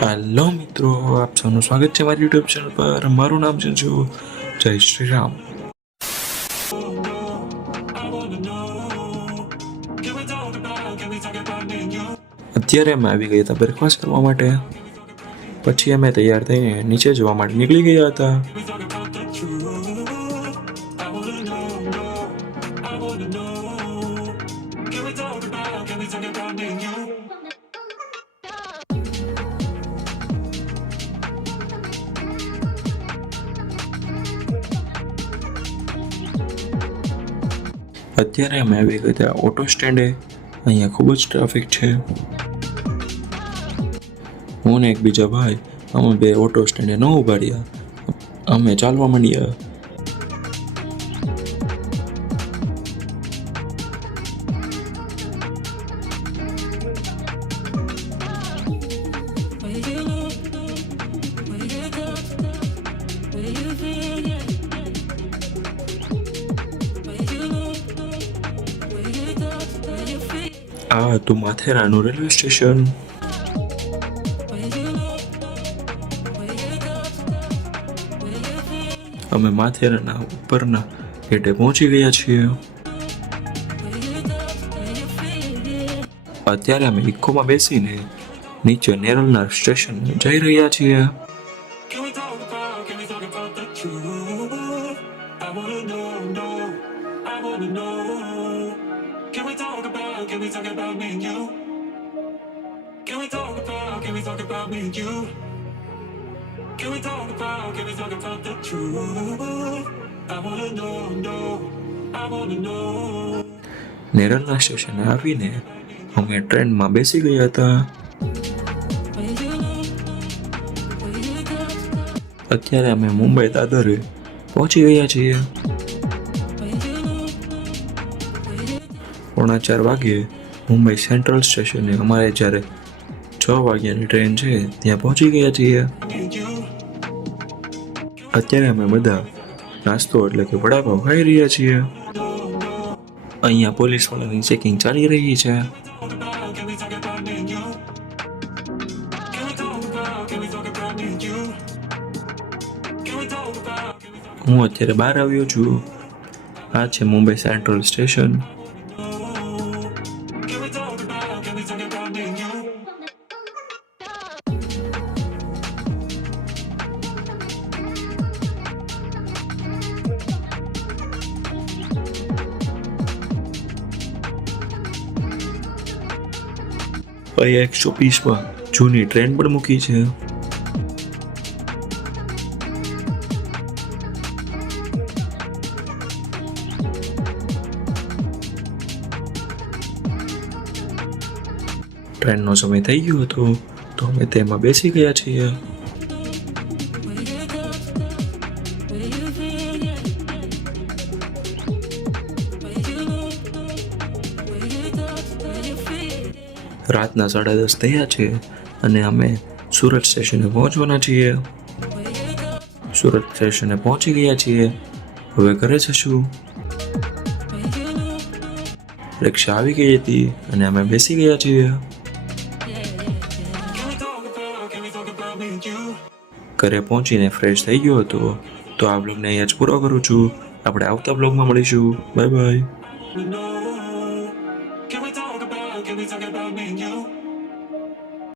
Hello મિત્રો, આપ સૌનું સ્વાગત છે મારી યુટ્યુબ ચેનલ પર. મારું નામ છે જય શ્રી રામ. અત્યારે અમે આવી ગયા હતા બ્રેકફાસ્ટ કરવા માટે. પછી અમે તૈયાર થઈને નીચે જવા માટે નીકળી ગયા હતા. અત્યારે અમે આવી ગયા હતા ઓટો સ્ટેન્ડે. અહીંયા ખૂબ જ ટ્રાફિક છે. હું ને એક બીજા ભાઈ અમે બે ઓટો સ્ટેન્ડે ન ઊભા રહ્યા. અમે ચાલવા માંડ્યા. આ હતું માથેરાનું રેલવે સ્ટેશન. અમે માથેરાના ઉપરના ગેટે પહોંચી ગયા છીએ. અત્યારે અમે ઇકોમાં બેસીને નીચે નેરલના સ્ટેશન જઈ રહ્યા છીએ. નેરલના સ્ટેશને આવીને અમે ટ્રેનમાં બેસી ગયા હતા. અત્યારે અમે મુંબઈ દાદરે પહોંચી ગયા છીએ. 4:45 વાગ્યે મુંબઈ સેન્ટ્રલ સ્ટેશને અમારે જ્યારે 6 વાગ્યાની ટ્રેન છે ત્યાં પહોંચી ગયા છીએ. અત્યારે અમે બધા નાસ્તો એટલે કે વડાપાવ ખાઈ રહ્યા છીએ. અહીંયા પોલીસ વાળાની ચેકિંગ ચાલી રહી છે. હું અત્યારે બહાર આવ્યો છું. આ છે મુંબઈ સેન્ટ્રલ સ્ટેશન. અહીંયા 120માં જૂની ટ્રેન પણ મૂકી છે. ટ્રેનનો સમય થઈ ગયો હતો તો અમે તેમાં બેસી ગયા છીએ. રાતના 10:30 થયા છે અને અમે સુરત સ્ટેશને પહોંચવાના છીએ. સુરત સ્ટેશને પહોંચી ગયા છીએ. હવે ઘરે જશું. રિક્ષા આવી ગઈ હતી અને અમે બેસી ગયા છીએ. ઘરે પહોંચીને ફ્રેશ થઈ ગયો હતો તો આ બ્લોગને અહીંયા જ પૂરો કરું છું. આપણે આવતા બ્લોગમાં મળીશું. Bye bye.